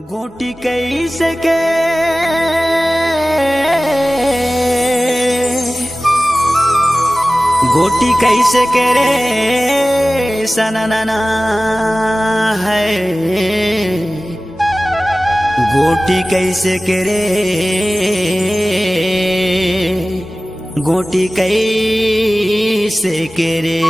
गोटी कैसे के गोटी कैसे के रे सननना है। गोटी कैसे के रे गोटी कैसे के रे।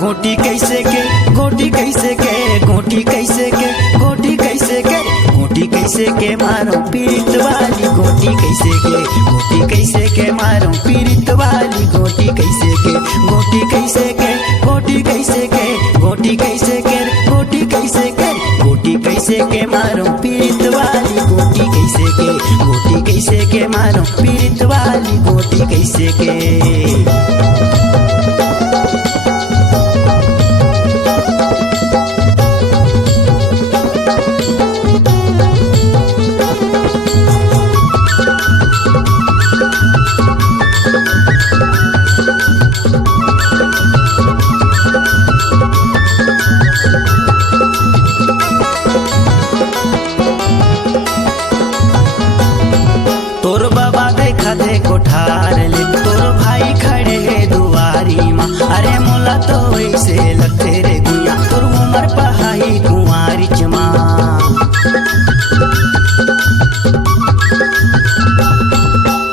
गोटी कैसे के गोटी कैसे के गोटी कैसे के गोटी कैसे के गोटी कैसे के मारो पीड़ित वाली गोटी कैसे के गोटी कैसे के मारो पीड़ित वाली गोटी कैसे के गोटी कैसे के गोटी कैसे के गोटी कैसे के गोटी कैसे के गोटी कैसे के मारो पीड़ित वाली गोटी कैसे के गोटी कैसे के मारो पीड़ित वाली गोटी कैसे के। तोर बाबा देखा दे कोठार ले तोर भाई खड़े है दुआरी माँ। अरे मोला तो ऐसे लगते रे गुया तोर उमर पहाई कुंवारी चमा।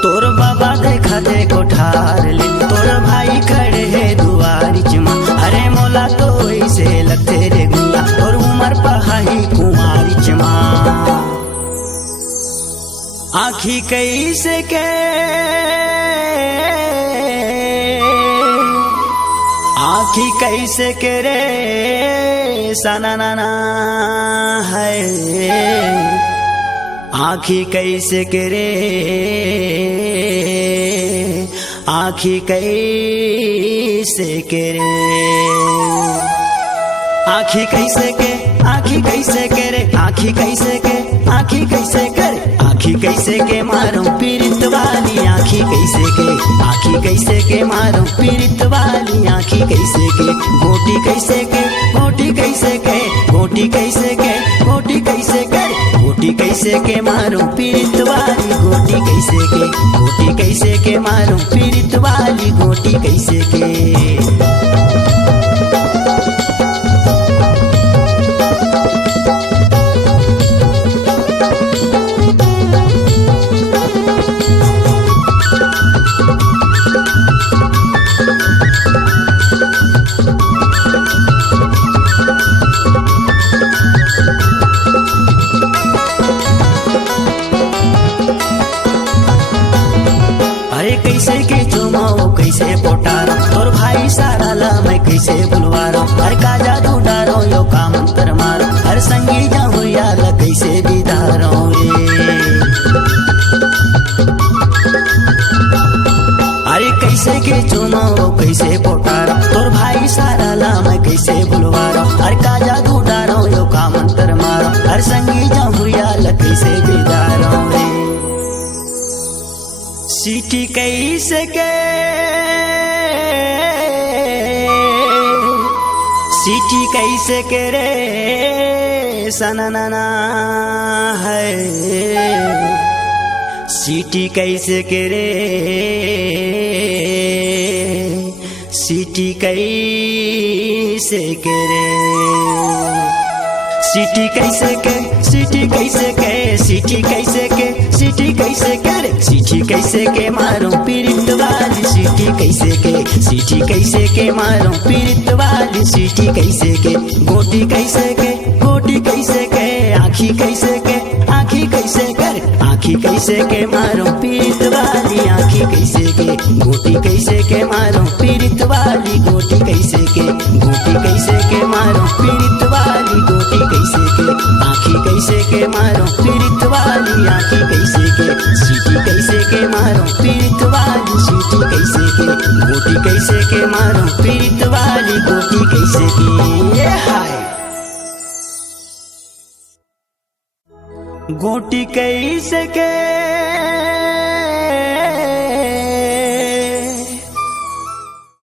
तोर बाबा देखा दे कोठार ले तोर भाई खड़े है दुआरी चमा। अरे मोला तो ऐसे लगते रे गुया तोर उमर पहाई कुंवारी चमा। आँखी कैसे के आँखी कैसे के रे सननना है। आँखी कैसे के रे आँखी कैसे के रे। आँखी कैसे के आँखी कैसे के रे आँखी कैसे के आँखी कैसे करे आँखी कैसे के मारो पीड़ित वाली आँखी कैसे के आँखी कैसे के मारो पीड़ित वाली आँखी कैसे के। गोटी कैसे के गोटी कैसे के गोटी कैसे के गोटी कैसे करे गोटी कैसे के मारो पीड़ित वाली गोटी कैसे के गोटी कैसे के मारो पीड़ित वाली गोटी कैसे के। अरे कैसे के चुमाओ कैसे पोटारो तोर भाई सारा ला मैं कैसे बुलवारो। हर का जादू डारो यो का मंत्र मारो हर संगी जाऊँ यार कैसे दीदारो रे। अरे कैसे के चुमाओ कैसे पोटारो तोर भाई सारा ला मैं कैसे बुलवारो। हर का जादू डारो यो का मंत्र मारो हर संगी जाऊँ यार कैसे दीदारो रे। सीटी कैसे के सीटी कैसे के रे सननना है। सीटी कैसे के रे सीटी कैसे के रे। सीटी कैसे के सीटी कैसे के सीटी कैसे के सीटी कैसे के सीटी कैसे के मारो पीड़ित वाली सीटी कैसे के सीटी कैसे के मारो पीड़ित वाली सीटी कैसे के। गोटी कैसे के गोटी कैसे के आँखी कैसे के आँखी कैसे के आँखी कैसे के मारो पीड़ित वाली आँखी कैसे के। गोटी कैसे के मारो पीड़ित वाली गोटी कैसे के गोटी कैसे के मारो पीड़ित वाली गोटी कैसे के। आँखी कैसे के मारो पीड़ित वाली आँखी कैसे के सीटी कैसे के मारो पीड़ित वाली सीटी कैसे के मारूं पीड़ित वाली गोटी कैसे के हाय। गोटी कैसे के